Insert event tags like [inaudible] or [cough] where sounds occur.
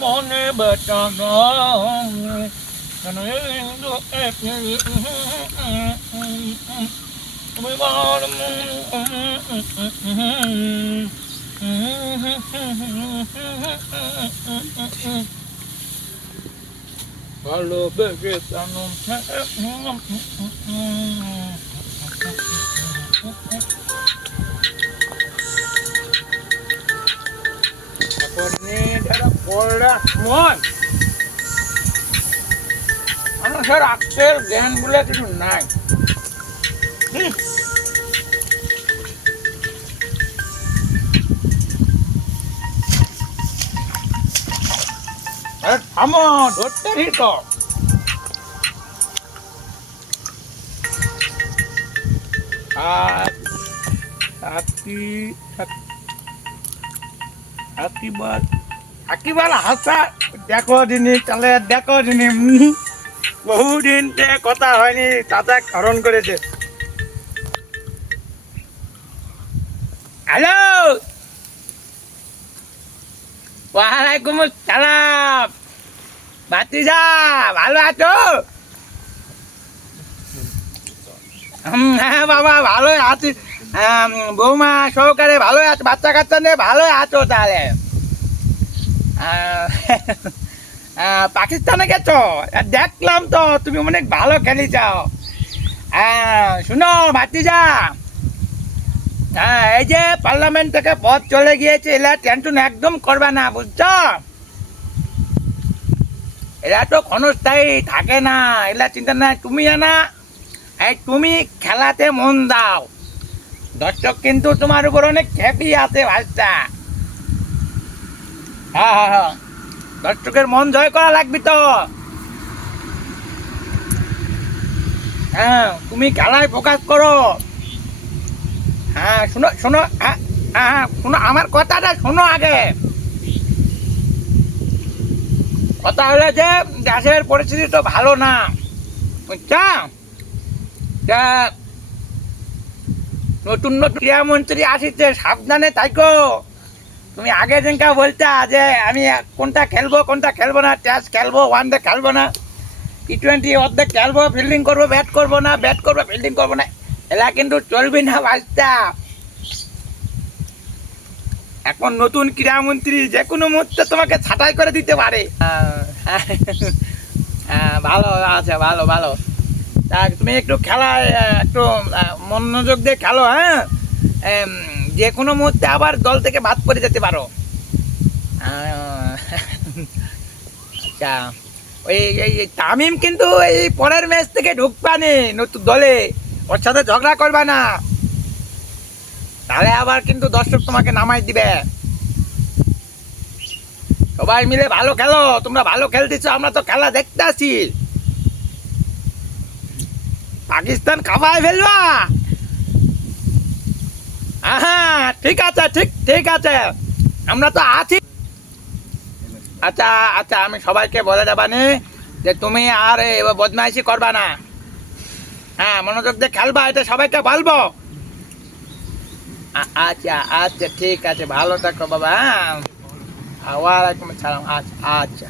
মনে বেটাগাম হিন্দু ভালো যারা পড়া মন। মানুষের আত্মের জ্ঞান বলে কিছু নাই। থামো, ধরতে তো। আর হাতি হাতিবার হাসা, দেখো দিনি তাহলে দেখো দিনি বহুদিন কথা হয়নি করেছে হ্যালো! ওয়ালাইকুম ভাতিজা, ভালো আছো? হ্যাঁ বাবা, ভালোই আছি। বৌমা সহকারে ভালোই আছো বাচ্চা কাচ্চা নিয়ে ভালোই আছো তাহলে। [laughs] পাকিস্তানে গেছো? দেখলাম তো, তুমি অনেক ভালো খেলিছ শুনো, ভাতিজা। হ্যাঁ এই যে পার্লামেন্ট থেকে পথ চলে গিয়েছে এলা টেনশন একদম করবে না, বুঝছ? এরা তো ক্ষণস্থায়ী, থাকে না। এলা চিন্তা নাই, তুমি না এই তুমি খেলাতে মন দাও। দর্শক কিন্তু তোমার উপর অনেক খ্যাপি আছে ভাইটা হ্যাঁ হ্যাঁ হ্যাঁ। দর্শকের মন জয় করা লাগবে তো। হ্যাঁ তুমি খেলায় ফোকাস করো। হ্যাঁ শোনো শোনো হ্যাঁ হ্যাঁ হ্যাঁ, শোনো আমার কথাটা শোনো আগে। কথা হলো যে দেশের পরিস্থিতি তো ভালো না বুঝছা? নতুন নতুন ক্রীড়ামন্ত্রী আসিছে সাবধানে থাকো। তুমি আগে দিনকা বলতা যে আমি কোনটা খেলব কোনটা খেলব না টেস্ট খেলব ওয়ান ডে খেলব না টি টোয়েন্টি অর্ধেক খেলব ফিল্ডিং করব ব্যাট করব না ব্যাট করব ফিল্ডিং করব না এলা কিন্তু চলবে না বাচ্চা। এখন নতুন ক্রীড়ামন্ত্রী যে কোনো মুহূর্তে তোমাকে ছাঁটাই করে দিতে পারে। হ্যাঁ, ভালো আছে ভালো ভালো। তা তুমি একটু খেলায় একটু মনোযোগ দিয়ে খেলো হ্যাঁ? যে কোনো মুহূর্তে আবার দল থেকে বাদ পড়ে যেতে পারো। আচ্ছা ওই, এই তামিম কিন্তু এই পরের ম্যাচ থেকে ঢুকবানি নতুন দলে। ওর সাথে ঝগড়া করবা না। তাহলে আবার কিন্তু দর্শক তোমাকে নামাই দিবে। সবাই মিলে ভালো খেলো, তোমরা ভালো খেলতেছো, আমরা তো খেলা দেখতে আছি পাকিস্তান খাবাই ফেলবা হ্যাঁ ঠিক আছে, ঠিক ঠিক আছে। আমরা তো আছি। আচ্ছা আচ্ছা আমি সবাইকে বলে দেবানি যে তুমি আর বদমাইশি করবা না। হ্যাঁ মনোযোগ দিয়ে খেলবা, এটা সবাইকে বলব। আচ্ছা আচ্ছা ঠিক আছে, ভালো থাকো বাবা হ্যাঁ। ওয়ালাইকুম আসসালাম আচ্ছা আচ্ছা।